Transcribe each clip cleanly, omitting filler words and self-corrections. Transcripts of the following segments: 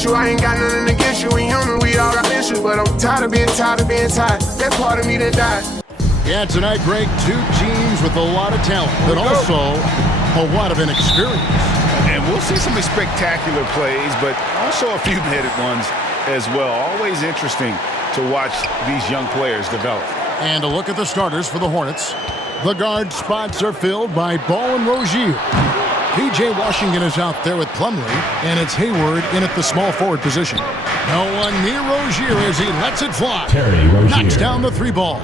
miss you. I ain't got nothing against you. We human, we all got issues, but I'm tired of being tired. That part of me that died. Yeah, tonight, Greg, two teams with a lot of talent, but also a lot of inexperience. And we'll see some spectacular plays, but also a few headed ones as well. Always interesting to watch these young players develop. And a look at the starters for the Hornets. The guard spots are filled by Ball and Rozier. P.J. Washington is out there with Plumlee, and it's Hayward in at the small forward position. No one near Rozier as he lets it fly. Knocks down the three ball.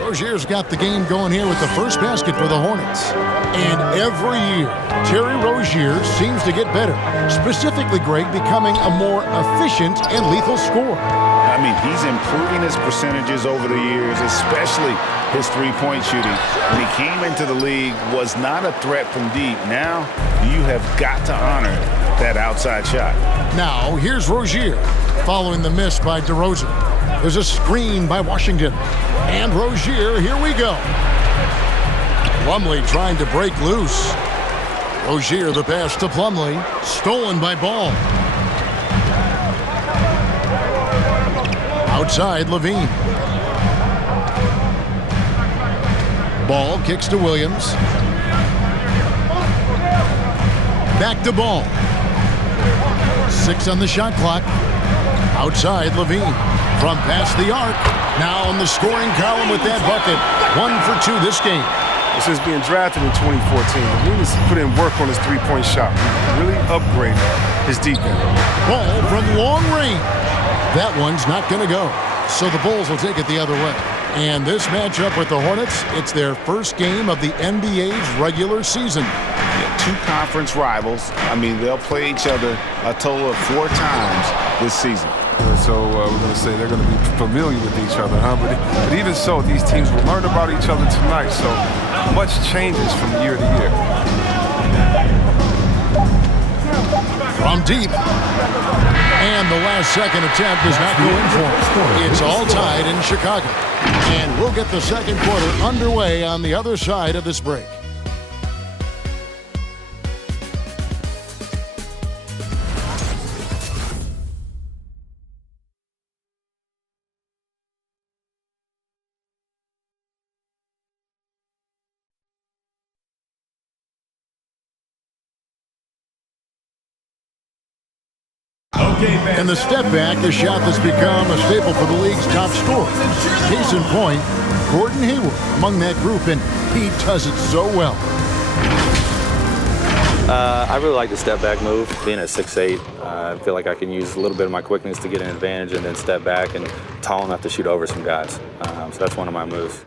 Rozier's got the game going here with the first basket for the Hornets. And every year, Terry Rozier seems to get better. Specifically, Greg, becoming a more efficient and lethal scorer. I mean, he's improving his percentages over the years, especially his three-point shooting. When he came into the league, was not a threat from deep. Now, you have got to honor that outside shot. Now, here's Rozier, following the miss by DeRozan. There's a screen by Washington. And Rozier, here we go. Plumlee trying to break loose. Rozier, the pass to Plumlee. Stolen by Ball. Outside, Levine. Ball kicks to Williams. Back to Ball. 6 on the shot clock. Outside, Levine. From past the arc. Now on the scoring column with that bucket. 1 for 2 this game. Since being drafted in 2014, Levine has put in work on his three-point shot. Really upgraded his defense. Ball from long range. That one's not going to go. So the Bulls will take it the other way. And this matchup with the Hornets, it's their first game of the NBA's regular season. Yeah, 2 conference rivals. I mean, they'll play each other a total of 4 times this season. So we're going to say they're going to be familiar with each other, huh? But even so, these teams will learn about each other tonight. So much changes from year to year. From deep. And the last second attempt does not go in for it. It's all tied in Chicago. And we'll get the second quarter underway on the other side of this break. And the step back, the shot that's become a staple for the league's top scorers. Case in point, Gordon Hayward among that group, and he does it so well. I really like the step back move. Being at 6'8", I feel like I can use a little bit of my quickness to get an advantage and then step back and tall enough to shoot over some guys. So that's one of my moves.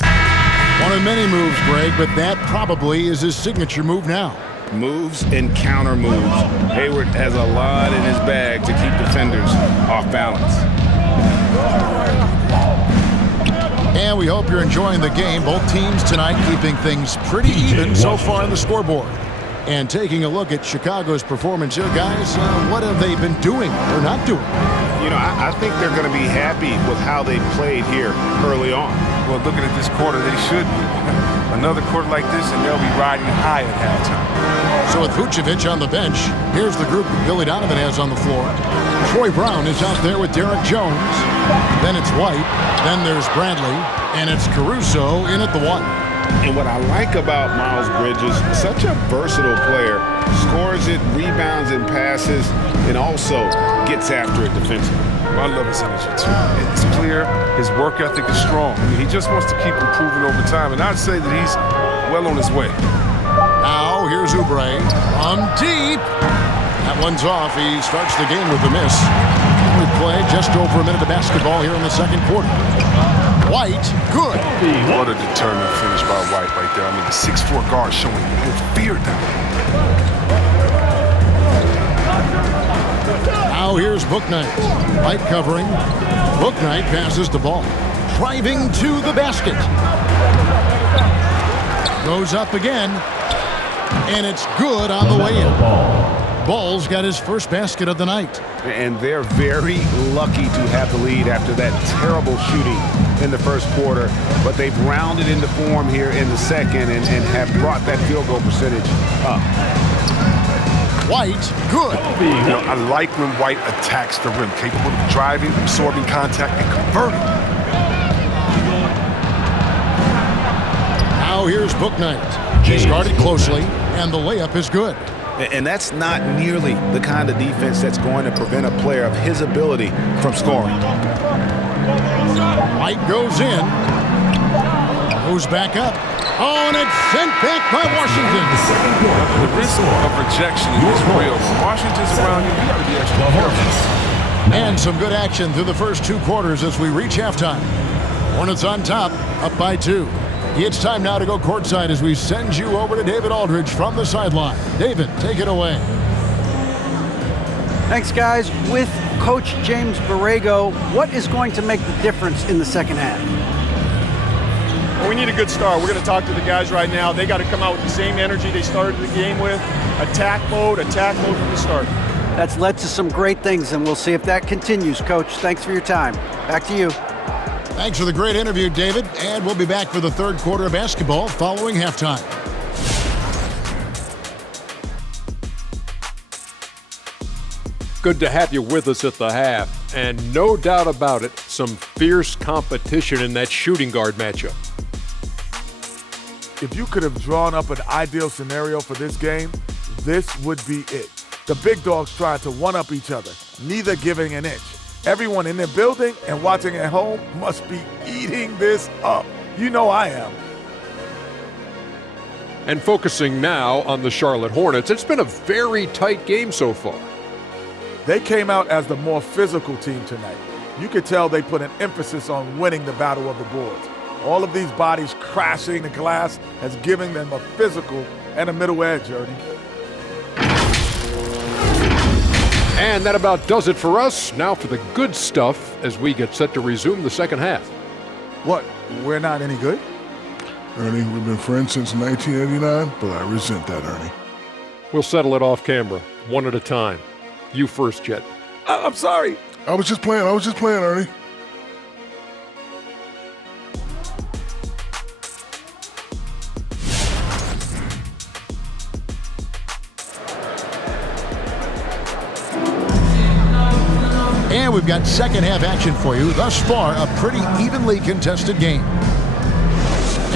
One of many moves, Greg, but that probably is his signature move now. Moves and counter moves. Hayward has a lot in his bag to keep defenders off balance. And we hope you're enjoying the game. Both teams tonight keeping things pretty even so far on the scoreboard. And taking a look at Chicago's performance here, guys, what have they been doing or not doing? You know, I think they're going to be happy with how they played here early on. Well, looking at this quarter, they should be. Another quarter like this, and they'll be riding high at halftime. So with Vucevic on the bench, here's the group that Billy Donovan has on the floor. Troy Brown is out there with Derek Jones. Then it's White. Then there's Bradley. And it's Caruso in at the 1. And what I like about Miles Bridges, such a versatile player. Scores it, rebounds and passes, and also gets after it defensively. I love his energy, too. It's clear. His work ethic is strong. I mean, he just wants to keep improving over time, and I'd say that he's well on his way. Now, here's Oubre from deep. That one's off. He starts the game with a miss. We've played just over a minute of basketball here in the second quarter. White, good. What a determined finish by White right there. I mean, the 6'4" guard showing no fear down. Now here's Bouknight. White covering. Bouknight passes the ball. Driving to the basket. Goes up again. And it's good on the way in. Ball's got his first basket of the night. And they're very lucky to have the lead after that terrible shooting in the first quarter. But they've rounded into form here in the second and have brought that field goal percentage up. White, good. You know, I like when White attacks the rim, capable of driving, absorbing contact, and converting. Now here's Bouknight. He's guarded closely, and the layup is good. And that's not nearly the kind of defense that's going to prevent a player of his ability from scoring. White goes in. Goes back up. Oh, and it's sent back by Washington. The risk of rejection is real. When Washington's around you, you got to be extra careful. And some good action through the first 2 quarters as we reach halftime. Hornets on top, up by 2. It's time now to go courtside as we send you over to David Aldridge from the sideline. David, take it away. Thanks, guys. With Coach James Borrego, what is going to make the difference in the second half? Well, we need a good start. We're going to talk to the guys right now. They got to come out with the same energy they started the game with. Attack mode from the start. That's led to some great things, and we'll see if that continues. Coach, thanks for your time. Back to you. Thanks for the great interview, David. And we'll be back for the third quarter of basketball following halftime. Good to have you with us at the half. And no doubt about it, some fierce competition in that shooting guard matchup. If you could have drawn up an ideal scenario for this game, this would be it. The big dogs trying to one-up each other, neither giving an inch. Everyone in their building and watching at home must be eating this up. You know I am. And focusing now on the Charlotte Hornets, it's been a very tight game so far. They came out as the more physical team tonight. You could tell they put an emphasis on winning the battle of the boards. All of these bodies crashing the glass has given them a physical and a middle edge, Ernie. And that about does it for us. Now for the good stuff as we get set to resume the second half. What, we're not any good? Ernie, we've been friends since 1989, but I resent that, Ernie. We'll settle it off camera, one at a time. You first, Jet. I'm sorry. I was just playing, Ernie. And we've got second half action for you. Thus far, a pretty evenly contested game.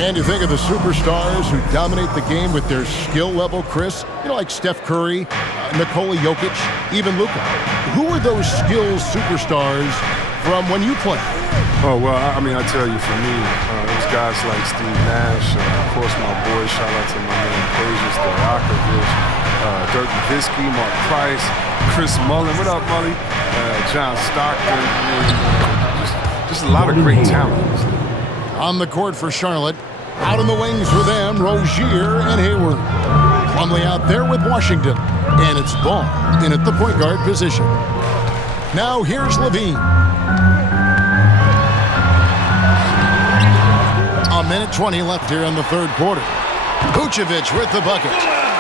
And you think of the superstars who dominate the game with their skill level, Chris, like Steph Curry, Nikola Jokic, even Luka. Who are those skills superstars from when you played? Oh, well, I mean, I tell you, for me, it was guys like Steve Nash, of course, my boy, shout out to my man, Pages, Stojakovic, Dirk Nowitzki, Mark Price, Chris Mullin. What up, Mully? John Stockton. Just a lot of great talent. On the court for Charlotte. Out in the wings for them, Rozier and Hayward. Plumlee out there with Washington. And it's Ball in at the point guard position. Now here's Levine. A minute 20 left here in the third quarter. Vucevic with the bucket.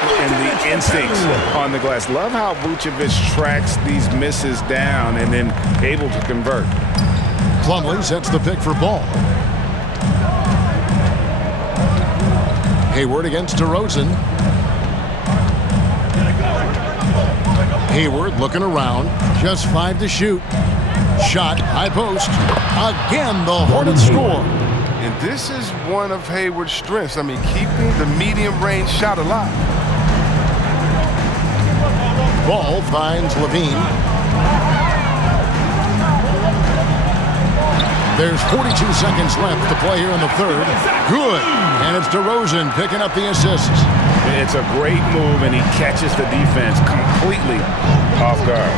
And the instincts on the glass. Love how Vucevic tracks these misses down and then able to convert. Plumlee sets the pick for Ball. Hayward against DeRozan. Hayward looking around. Just 5 to shoot. Shot, high post. Again, the Hornets score. And this is one of Hayward's strengths. I mean, keeping the medium-range shot alive. Ball finds Levine. There's 42 seconds left to play here in the third. Good. And it's DeRozan picking up the assist. It's a great move, and he catches the defense completely off guard.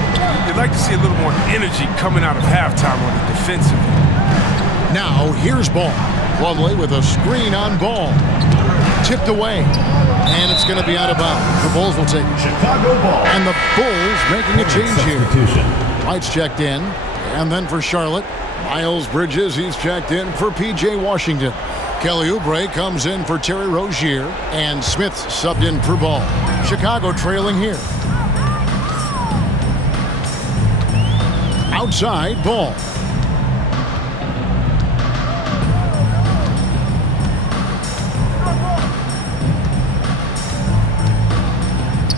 You'd like to see a little more energy coming out of halftime on the defensive end. Now, here's Ball. Plumlee with a screen on Ball. Tipped away. And it's going to be out of bounds. The Bulls will take it. Chicago Ball. And the Bulls making a change here. White's checked in. And then for Charlotte, Miles Bridges, he's checked in for P.J. Washington. Kelly Oubre comes in for Terry Rozier. And Smith subbed in for Ball. Chicago trailing here. Outside, Ball.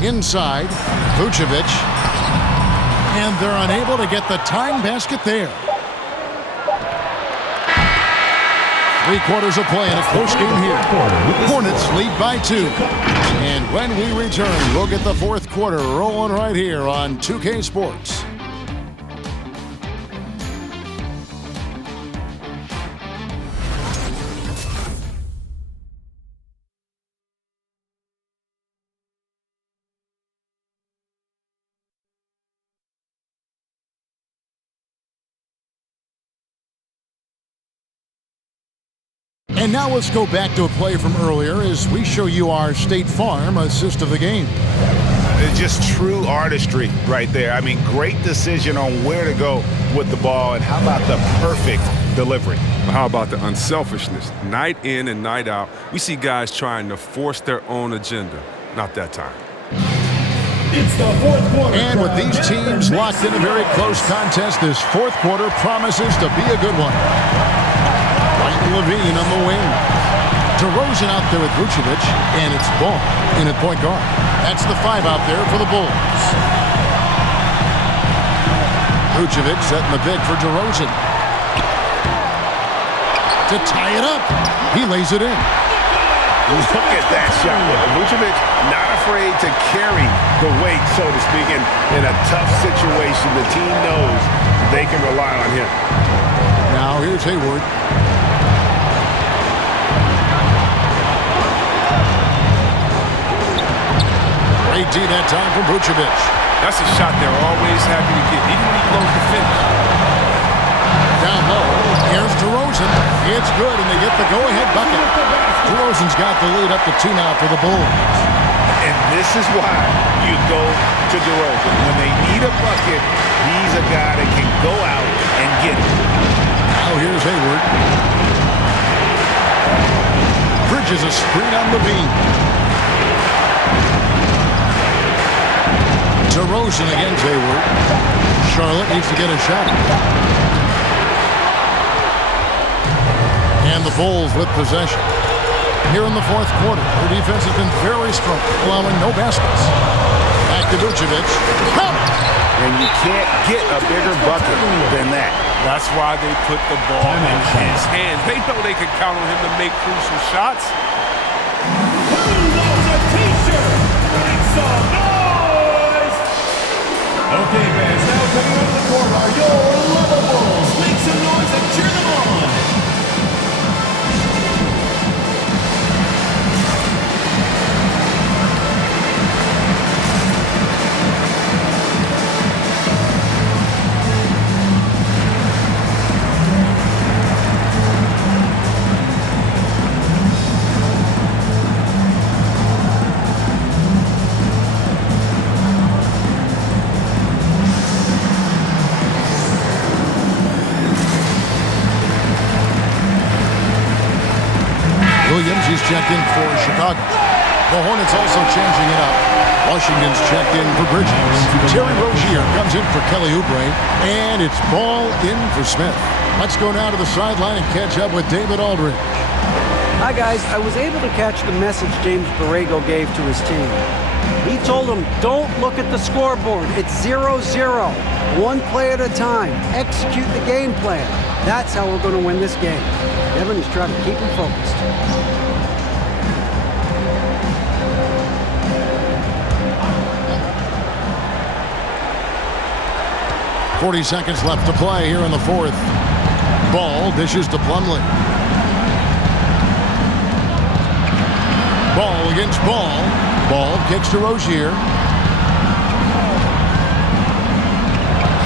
Inside, Vucevic. And they're unable to get the tying basket there. 3 quarters of play in a close game here. Hornets lead by 2. And when we return, we'll get the 4th quarter rolling right here on 2K Sports. And now let's go back to a play from earlier as we show you our State Farm assist of the game. It's just true artistry right there. I mean, great decision on where to go with the ball, and how about the perfect delivery? How about the unselfishness? Night in and night out, we see guys trying to force their own agenda. Not that time. It's the 4th quarter. And with these teams locked in a very close contest, this 4th quarter promises to be a good one. Levine on the wing. DeRozan out there with Vucevic, and it's Ball in at point guard. That's the 5 out there for the Bulls. Vucevic setting the big for DeRozan. To tie it up. He lays it in. Look at that shot. Vucevic not afraid to carry the weight, so to speak, and in a tough situation, the team knows they can rely on him. Now here's Hayward. Great D that time from Vucevic. That's a shot they're always happy to get, even when he blows the finish. Down low, here's DeRozan. It's good, and they get the go-ahead bucket. DeRozan's got the lead up to 2 now for the Bulls. And this is why you go to DeRozan. When they need a bucket, he's a guy that can go out and get it. Now here's Hayward. Bridges a screen on Levine. DeRozan against Hayward. Charlotte needs to get a shot. And the Bulls with possession. Here in the 4th quarter, their defense has been very strong, allowing no baskets. Back to Vucevic. Count! And you can't get a bigger bucket than that. That's why they put the ball in his hands. They know they can count on him to make crucial shots. Who loves a t-shirt? Make some noise! Okay, fans, now coming up the court are your lovables. Make some noise and cheer them on. He's checked in for Chicago. The Hornets also changing it up. Washington's checked in for Bridges. Terry Rozier comes in for Kelly Oubre. And it's Ball in for Smith. Let's go now to the sideline and catch up with David Aldridge. Hi, guys. I was able to catch the message James Borrego gave to his team. He told them, don't look at the scoreboard. It's 0-0. One play at a time. Execute the game plan. That's how we're going to win this game. Devin is trying to keep him focused. 40 seconds left to play here in the 4th. Ball dishes to Plumlee. Ball against Ball. Ball kicks to Rozier.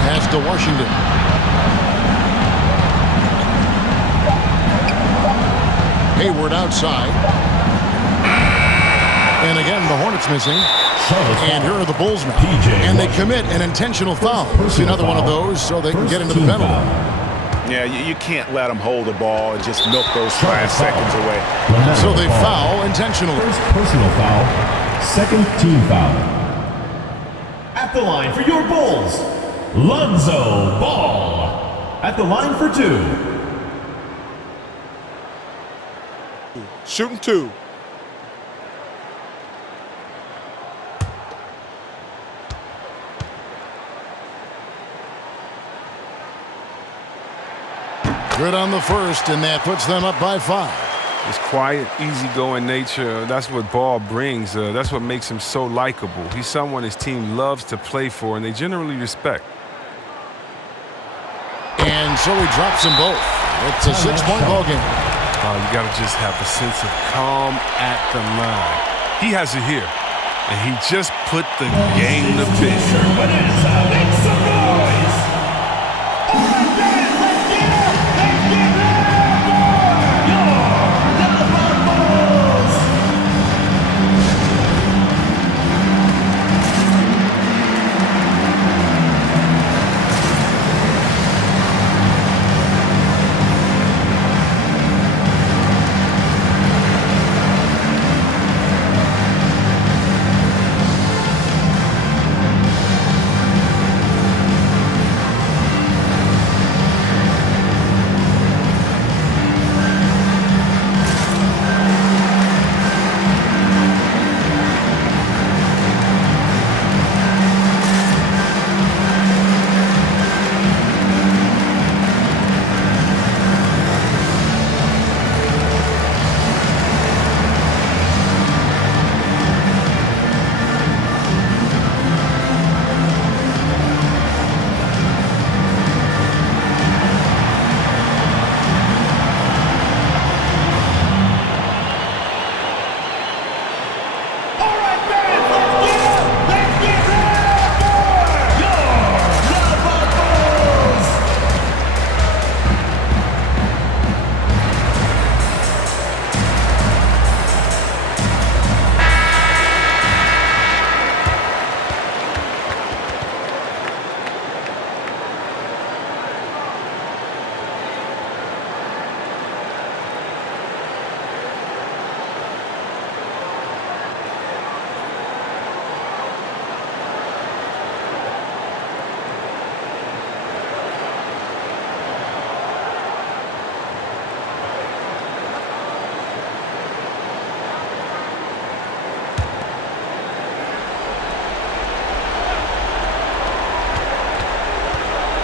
Pass to Washington. Hayward outside. And again, the Hornets missing. And here are the Bulls now. And they commit an intentional foul. See another one of those so they can get into the penalty. Yeah, you can't let them hold the ball and just milk those 5 seconds away. So they foul intentionally. First personal foul, second team foul. At the line for your Bulls, Lonzo Ball. At the line for 2. Shooting 2. Good on the first, and that puts them up by 5. His quiet, easygoing nature, that's what Ball brings. That's what makes him so likable. He's someone his team loves to play for, and they generally respect. And so he drops them both. It's a 6-point ball game. You got to just have a sense of calm at the line. He has it here, and he just put the game to bed. Make some noise! All right, fans, let's get up! Let's get ready for your Lavables!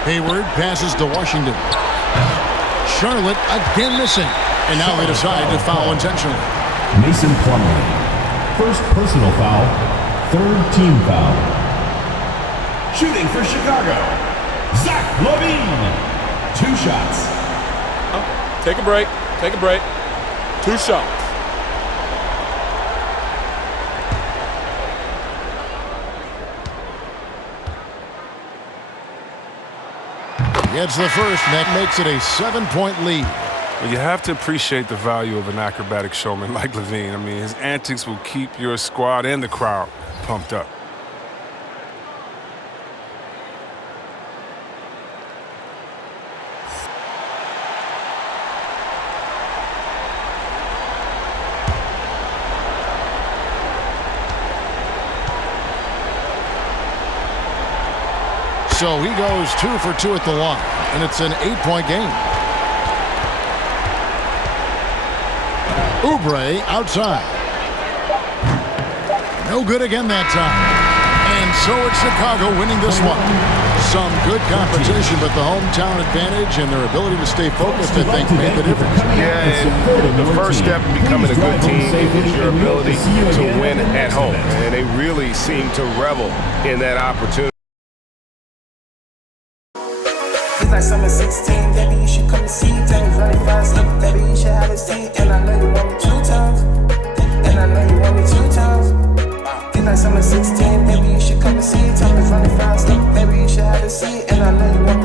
Hayward passes to Washington. Charlotte again missing. And now they decide to foul intentionally. Mason Plumlee. First personal foul. Third team foul. Shooting for Chicago, Zach LaVine. 2 shots. Take a break. Take a break. 2 shots. Gets the first, and that makes it a 7-point lead. Well, you have to appreciate the value of an acrobatic showman like LaVine. I mean, his antics will keep your squad and the crowd pumped up. So he goes 2 for 2 at the line, and it's an 8-point game. Oubre outside. No good again that time. And so it's Chicago winning this one. Some good competition, but the hometown advantage and their ability to stay focused, I think, made the difference. Yeah, and the first step in becoming a good team is your ability to win at home. And they really seem to revel in that opportunity. Like summer 16, baby, you should come and see things running fast. Look, baby, you should have this team. And I know you want me 2 times. And I know you want me 2 times. It's like summer 16, baby, you should come and see things running fast. Look, baby, you should have this seat. And I know you want me